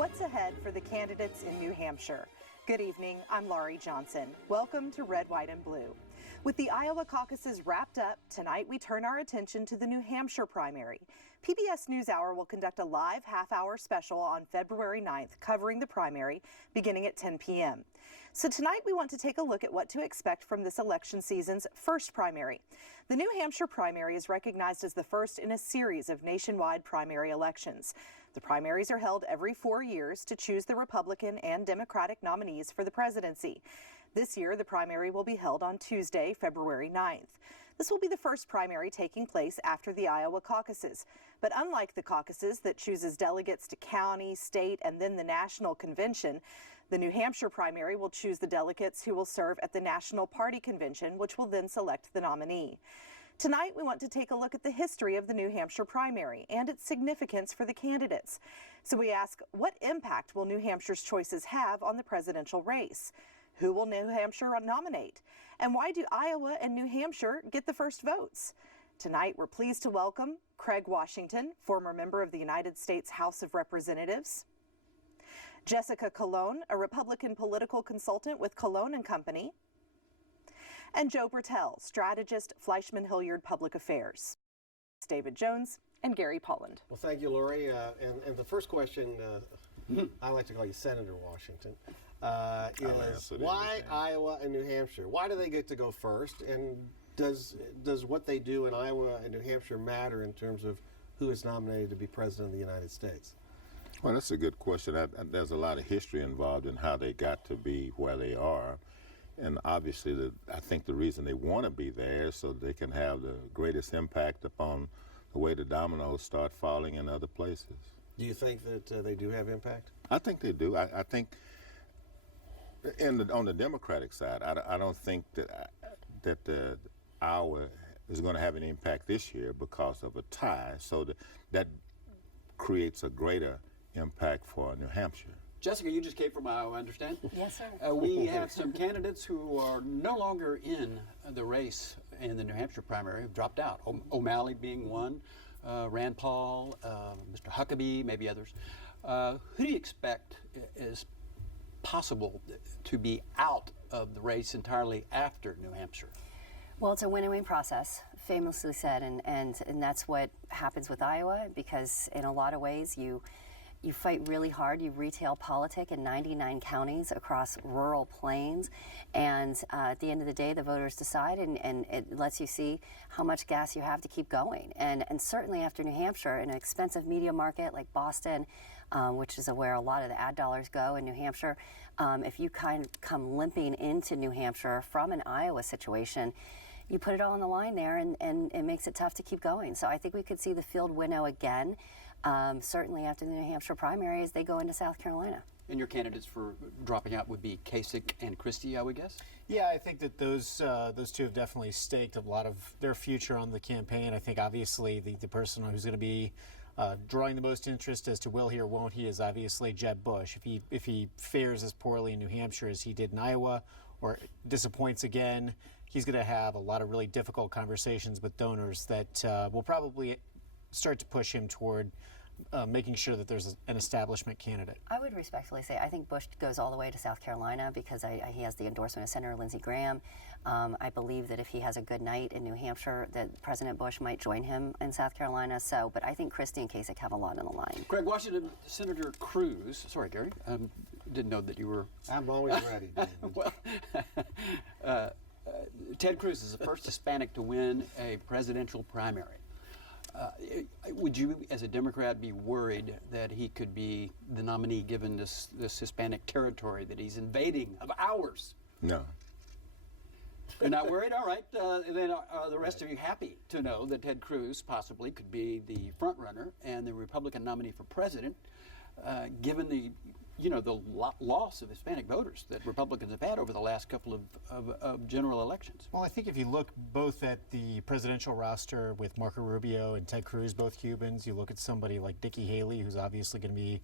What's ahead for the candidates in New Hampshire? Good evening, I'm Laurie Johnson. Welcome to Red, White, and Blue. With the Iowa caucuses wrapped up, tonight we turn our attention to the New Hampshire primary. PBS NewsHour will conduct a live half-hour special on February 9th covering the primary beginning at 10 p.m. So tonight we want to take a look at what to expect from this election season's first primary. The New Hampshire primary is recognized as the first in a series of nationwide primary elections. The primaries are held every 4 years to choose the Republican and Democratic nominees for the presidency. This year, the primary will be held on Tuesday, February 9th. This will be the first primary taking place after the Iowa caucuses. But unlike the caucuses that chooses delegates to county, state, and then the national convention, the New Hampshire primary will choose the delegates who will serve at the National Party Convention, which will then select the nominee. Tonight, we want to take a look at the history of the New Hampshire primary and its significance for the candidates. So we ask, what impact will New Hampshire's choices have on the presidential race? Who will New Hampshire nominate? And why do Iowa and New Hampshire get the first votes? Tonight, we're pleased to welcome Craig Washington, former member of the United States House of Representatives, Jessica Colon, a Republican political consultant with Colon and Company, and Joe Bertel, strategist, Fleischman Hilliard Public Affairs. David Jones and Gary Polland. Well, thank you, Lori. And the first question, I like to call you Senator Washington, is why Iowa and New Hampshire? Why do they get to go first? And does what they do in Iowa and New Hampshire matter in terms of who is nominated to be president of the United States? Well, that's a good question. There's a lot of history involved in how they got to be where they are. And obviously, I think the reason they want to be there is so they can have the greatest impact upon the way the dominoes start falling in other places. Do you think that they do have impact? I think they do. I think on the Democratic side, I don't think that Iowa is going to have an impact this year because of a tie. So that creates a greater impact for New Hampshire. Jessica, you just came from Iowa, I understand? Yes, sir. We have some candidates who are no longer in the race in the New Hampshire primary, have dropped out. O'Malley being one, Rand Paul, Mr. Huckabee, maybe others. Who do you expect is possible to be out of the race entirely after New Hampshire? Well, it's a win-win process, famously said, and that's what happens with Iowa, because in a lot of ways you fight really hard. You retail politic in 99 counties across rural plains, and at the end of the day, the voters decide, and it lets you see how much gas you have to keep going. And certainly after New Hampshire, in an expensive media market like Boston, which is where a lot of the ad dollars go in New Hampshire, if you kind of come limping into New Hampshire from an Iowa situation, you put it all on the line there, and it makes it tough to keep going. So I think we could see the field winnow again. Certainly after the New Hampshire primaries, they go into South Carolina. And your candidates for dropping out would be Kasich and Christie, I would guess? Yeah, I think that those two have definitely staked a lot of their future on the campaign. I think obviously the person who's going to be drawing the most interest as to will he or won't he is obviously Jeb Bush. If he fares as poorly in New Hampshire as he did in Iowa, or disappoints again, he's going to have a lot of really difficult conversations with donors that will probably start to push him toward making sure that there's an establishment candidate. I would respectfully say I think Bush goes all the way to South Carolina because he has the endorsement of Senator Lindsey Graham. I believe that if he has a good night in New Hampshire, that President Bush might join him in South Carolina. So, but I think Christie and Kasich have a lot on the line. Craig Washington, Senator Cruz. Sorry, Gary. Didn't know that you were. I'm always ready, David. Well, Ted Cruz is the first Hispanic to win a presidential primary. Would you, as a Democrat, be worried that he could be the nominee given this Hispanic territory that he's invading of ours? No. You're not worried? All right. Then are the rest of you happy to know that Ted Cruz possibly could be the front runner and the Republican nominee for president, given the loss of Hispanic voters that Republicans have had over the last couple of general elections? Well, I think if you look both at the presidential roster with Marco Rubio and Ted Cruz, both Cubans, you look at somebody like Nikki Haley, who's obviously going to be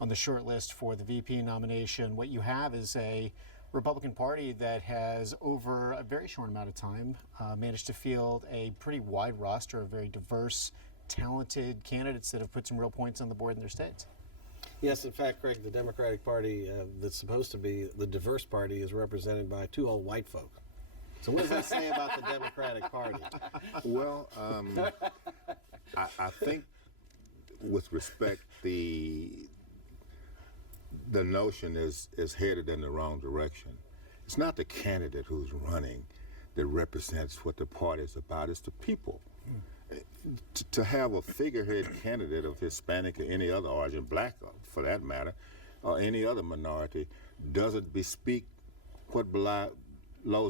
on the short list for the VP nomination. What you have is a Republican Party that has, over a very short amount of time, managed to field a pretty wide roster of very diverse, talented candidates that have put some real points on the board in their states. Yes, in fact, Craig, the Democratic Party that's supposed to be the diverse party is represented by 2 old white folk. So what does that say about the Democratic Party? Well, I think with respect, the notion is headed in the wrong direction. It's not the candidate who's running that represents what the party is about. It's the people. To have a figurehead candidate of Hispanic or any other origin, black for that matter, or any other minority, doesn't bespeak what lies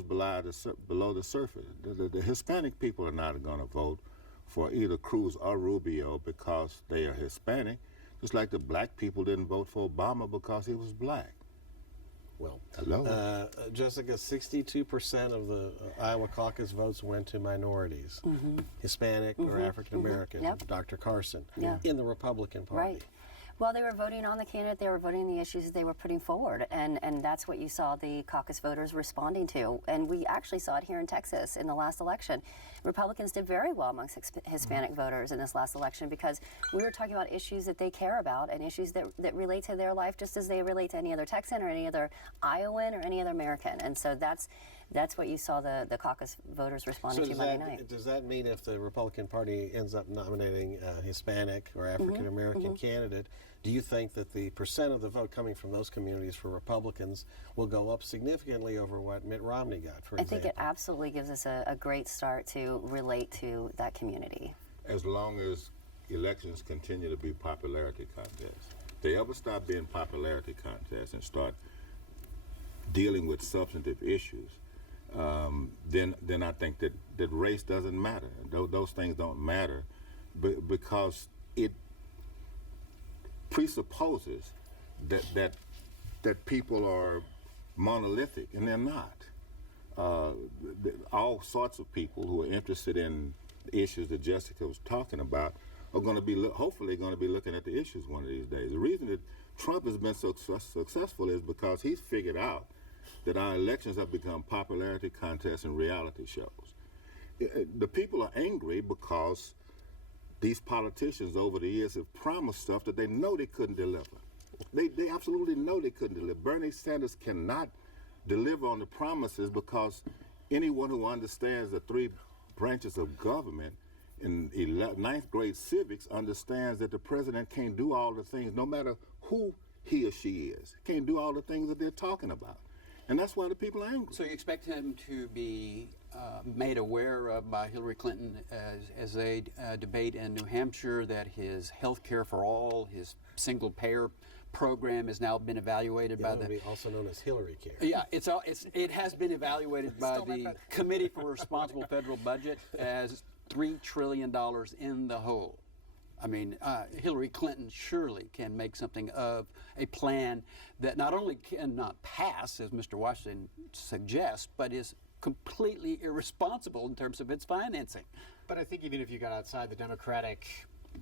below the surface. The Hispanic people are not going to vote for either Cruz or Rubio because they are Hispanic, just like the black people didn't vote for Obama because he was black. Well, hello. Jessica, 62% of the Iowa caucus votes went to minorities, Hispanic or African American, Dr. Carson, in the Republican Party. Right. Well, they were voting on the candidate, they were voting the issues that they were putting forward, and that's what you saw the caucus voters responding to. And we actually saw it here in Texas in the last election. Republicans did very well amongst Hispanic voters in this last election because we were talking about issues that they care about and issues that relate to their life just as they relate to any other Texan or any other Iowan or any other American. And so that's what you saw the caucus voters responding to Monday night. Does that mean if the Republican Party ends up nominating a Hispanic or African American candidate, do you think that the percent of the vote coming from those communities for Republicans will go up significantly over what Mitt Romney got, for example? I think it absolutely gives us a great start to relate to that community. As long as elections continue to be popularity contests. If they ever stop being popularity contests and start dealing with substantive issues, then I think that race doesn't matter. Those things don't matter because it presupposes that people are monolithic, and they're not. All sorts of people who are interested in the issues that Jessica was talking about are going to be hopefully going to be looking at the issues one of these days. The reason that Trump has been so successful is because he's figured out that our elections have become popularity contests and reality shows. The people are angry because these politicians over the years have promised stuff that they know they couldn't deliver. They absolutely know they couldn't deliver. Bernie Sanders cannot deliver on the promises because anyone who understands the 3 branches of government in 9th grade civics understands that the president can't do all the things, no matter who he or she is. Can't do all the things that they're talking about. And that's why the people are angry. So you expect him to be made aware of by Hillary Clinton as they debate in New Hampshire that his health care for all, his single-payer program has now been evaluated by the... also known as Hillary Care. Yeah, it has been evaluated by the Committee for Responsible Federal Budget as $3 trillion in the hole. I mean, Hillary Clinton surely can make something of a plan that not only cannot pass, as Mr. Washington suggests, but is completely irresponsible in terms of its financing. But I think even if you got outside the Democratic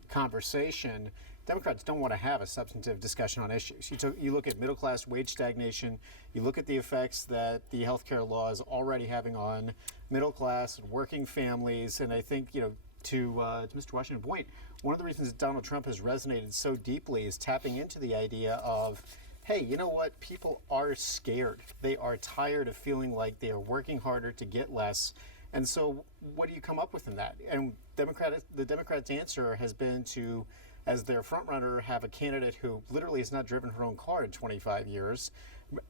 conversation, Democrats don't want to have a substantive discussion on issues. You look at middle-class wage stagnation, you look at the effects that the health care law is already having on middle-class and working families, and I think, to Mr. Washington's point, one of the reasons that Donald Trump has resonated so deeply is tapping into the idea of, hey, you know what? People are scared. They are tired of feeling like they are working harder to get less. And so what do you come up with in that? And the Democrats' answer has been to, as their frontrunner, have a candidate who literally has not driven her own car in 25 years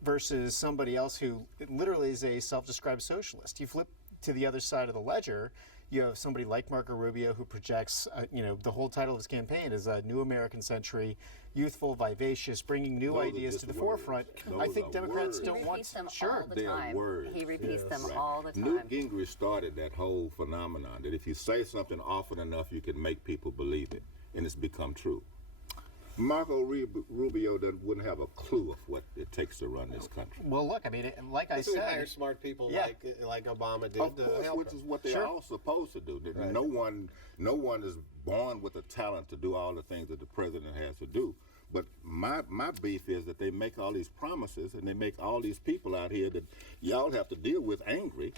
versus somebody else who literally is a self-described socialist. You flip to the other side of the ledger, you have somebody like Marco Rubio who projects, the whole title of his campaign is a New American Century, youthful, vivacious, bringing new ideas to the forefront. I think Democrats don't want... He repeats them all the time. He repeats them all the time. Newt Gingrich started that whole phenomenon that if you say something often enough, you can make people believe it, and it's become true. Marco Rubio wouldn't have a clue of what it takes to run this country. Well, look, I mean, like I said... hire smart people like Obama did. Of course, which is what they're all supposed to do. Right. No one is born with the talent to do all the things that the president has to do. But my beef is that they make all these promises and they make all these people out here that y'all have to deal with angry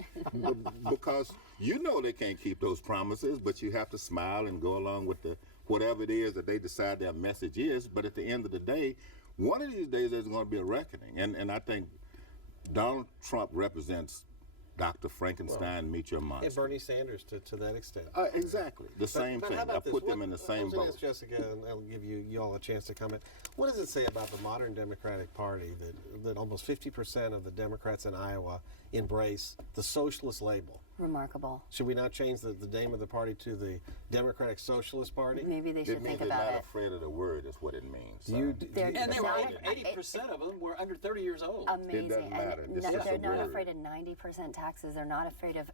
because they can't keep those promises, but you have to smile and go along with whatever it is that they decide their message is. But at the end of the day, one of these days there's going to be a reckoning. And I think Donald Trump represents Dr. Frankenstein, meet your monster. And Bernie Sanders to that extent. Exactly. The same but thing. how about I this? put them in the same I was gonna boat. ask Jessica, and I'll give you all a chance to comment. What does it say about the modern Democratic Party that almost 50% of the Democrats in Iowa embrace the socialist label? Remarkable. Should we not change the name of the party to the Democratic Socialist Party? Maybe they should It means think they're about not it. afraid of the word, is what it means. And they were not- 80% of them were under 30 years old. Amazing. doesn't matter. And It's just they're a not word. afraid of 90% taxes. They're not afraid of,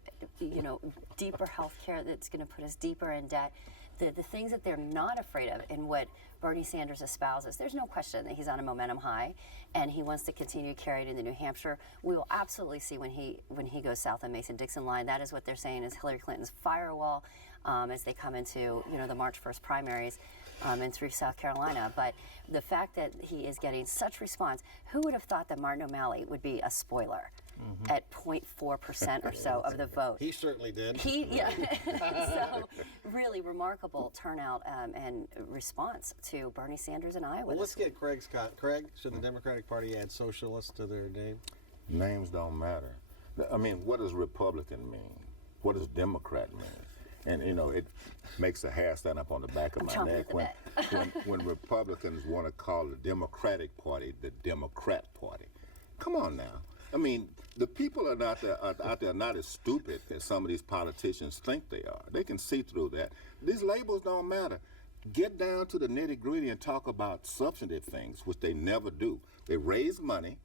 deeper health care that's going to put us deeper in debt. The things that they're not afraid of and what Bernie Sanders espouses, there's no question that he's on a momentum high and he wants to continue to carry it into New Hampshire. We will absolutely see when he goes south on Mason-Dixon line. That is what they're saying is Hillary Clinton's firewall as they come into the March 1st primaries and through South Carolina. But the fact that he is getting such response, who would have thought that Martin O'Malley would be a spoiler at 0.4% or so of the vote? He certainly did. So really remarkable turnout and response to Bernie Sanders in Iowa. Well, let's get Craig's Craig, should the Democratic Party add socialist to their name? Names don't matter. I mean, what does Republican mean? What does Democrat mean? And it makes a hair stand up on the back of my neck when Republicans want to call the Democratic Party the Democrat Party. Come on now. I mean, the people are out there not as stupid as some of these politicians think they are. They can see through that. These labels don't matter. Get down to the nitty-gritty and talk about substantive things, which they never do. They raise money,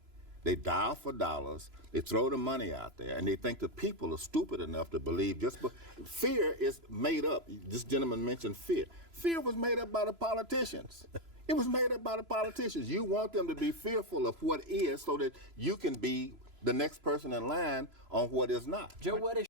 they dial for dollars, they throw the money out there, and they think the people are stupid enough to believe fear is made up. This gentleman mentioned fear. Fear was made up by the politicians. It was made up by the politicians. You want them to be fearful of what is so that you can be the next person in line on what is not. Joe, what is